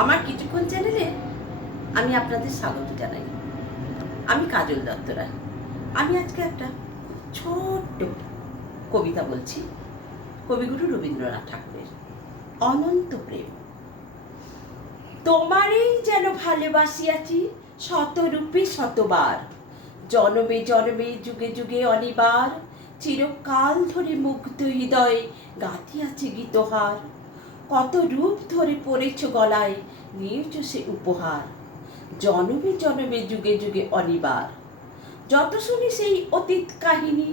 আমার কিছুক্ষণ চ্যানেলে আমি আপনাদের স্বাগত জানাই। আমি কাজল দত্ত রায়। আমি আজকে একটা ছোট্ট কবিতা বলছি কবিগুরু রবীন্দ্রনাথ ঠাকুরের অনন্ত প্রেম। তোমারই যেন ভালোবাসিয়াছি শতরূপে শতবার, জনমে জনমে যুগে যুগে অনিবার, চিরকাল ধরে মুগ্ধ হৃদয়ে গাঁথিয়াছে গীতহার। কত রূপ ধরে পড়েছ গলায়, নিয়েছ সে উপহার, জনমে জনমে যুগে যুগে অনিবার। যত শুনি সেই অতীত কাহিনী,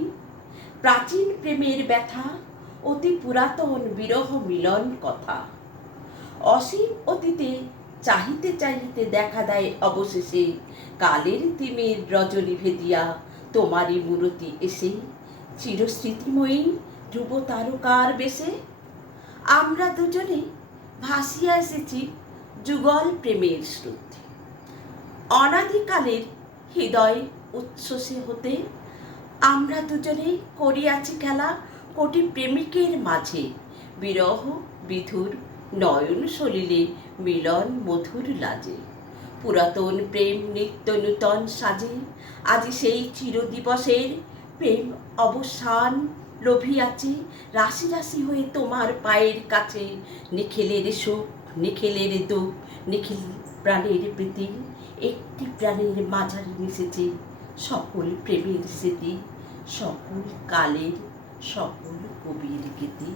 প্রাচীন প্রেমের ব্যথা, অতি পুরাতন বিরহ মিলন কথা। অসীম অতীতে চাহিতে চাহিতে দেখা দেয় অবশেষে, কালের তিমির রজনী ভেদিয়া তোমারই মূরতি এসে, চিরস্মৃতিময়ী ধ্রুব তারকার বেশে। আমরা দুজনে ভাসিয়া এসেছি যুগল প্রেমের স্রোতে, অনাদিকালের হৃদয় উচ্ছ্বসে হতে। আমরা দুজনে করিয়াছি খেলা কোটি প্রেমিকের মাঝে, বিরহ বিধুর নয়ন সলিলে মিলন মধুর লাজে। পুরাতন প্রেম নিত্য নূতন সাজে, আজি সেই চিরদিবসের প্রেম অবসান লোভিয়াছে, রাশি রাশি হয়ে তোমার পায়ের কাছে। নিখিলের সুখ নিখিলের দুঃখ নিখিল প্রাণের প্রীতি, একটি প্রাণের মাঝারে মিশেছে সকল প্রেমের স্মৃতি, সকল কালের সকল কবির গীতি।